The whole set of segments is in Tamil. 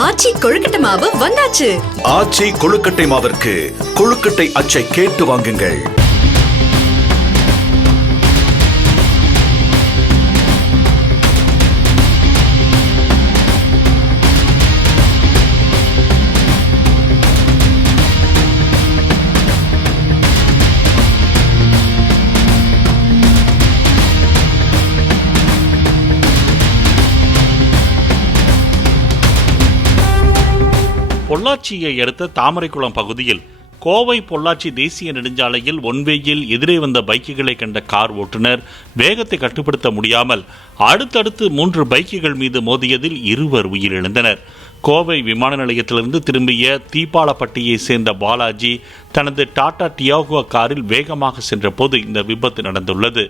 ஆச்சி கொழுக்கட்டை மாவு வந்தாச்சு. ஆச்சி கொழுக்கட்டை மாவிற்கு கொழுக்கட்டை அச்சை கேட்டு வாங்குங்கள். பொள்ளாச்சியை அடுத்த தாமரைக்குளம் பகுதியில் கோவை பொள்ளாச்சி தேசிய நெடுஞ்சாலையில் ஒன்வேயில் எதிரே வந்த பைக்குகளை கண்ட கார் ஓட்டுநர் வேகத்தை கட்டுப்படுத்த முடியாமல் அடுத்தடுத்து 3 பைக்குகள் மீது மோதியதில் 2 உயிரிழந்தனர். கோவை விமான நிலையத்திலிருந்து திரும்பிய தீபாலப்பட்டியை சேர்ந்த பாலாஜி தனது டாடா டியாகோ காரில் வேகமாக சென்ற போது இந்த விபத்து நடந்துள்ளது.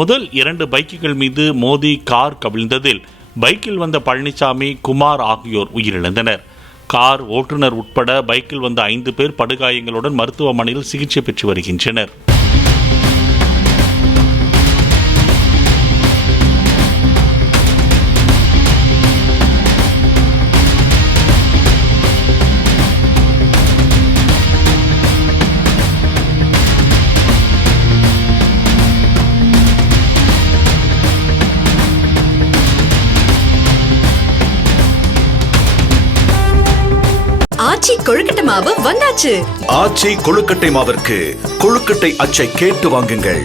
முதல் 2 பைக்குகள் மீது மோதி கார் கவிழ்ந்ததில் பைக்கில் வந்த பழனிசாமி, குமார் ஆகியோர் உயிரிழந்தனர். கார் ஓட்டுநர் உட்பட பைக்கில் வந்த 5 பேர் படுகாயங்களுடன் மருத்துவமனையில் சிகிச்சை பெற்று வருகின்றனர். ஆச்சி கொழுக்கட்டை மாவு வந்தாச்சு. ஆச்சி கொழுக்கட்டை மாவிற்கு கொழுக்கட்டை அச்சை கேட்டு வாங்குங்கள்.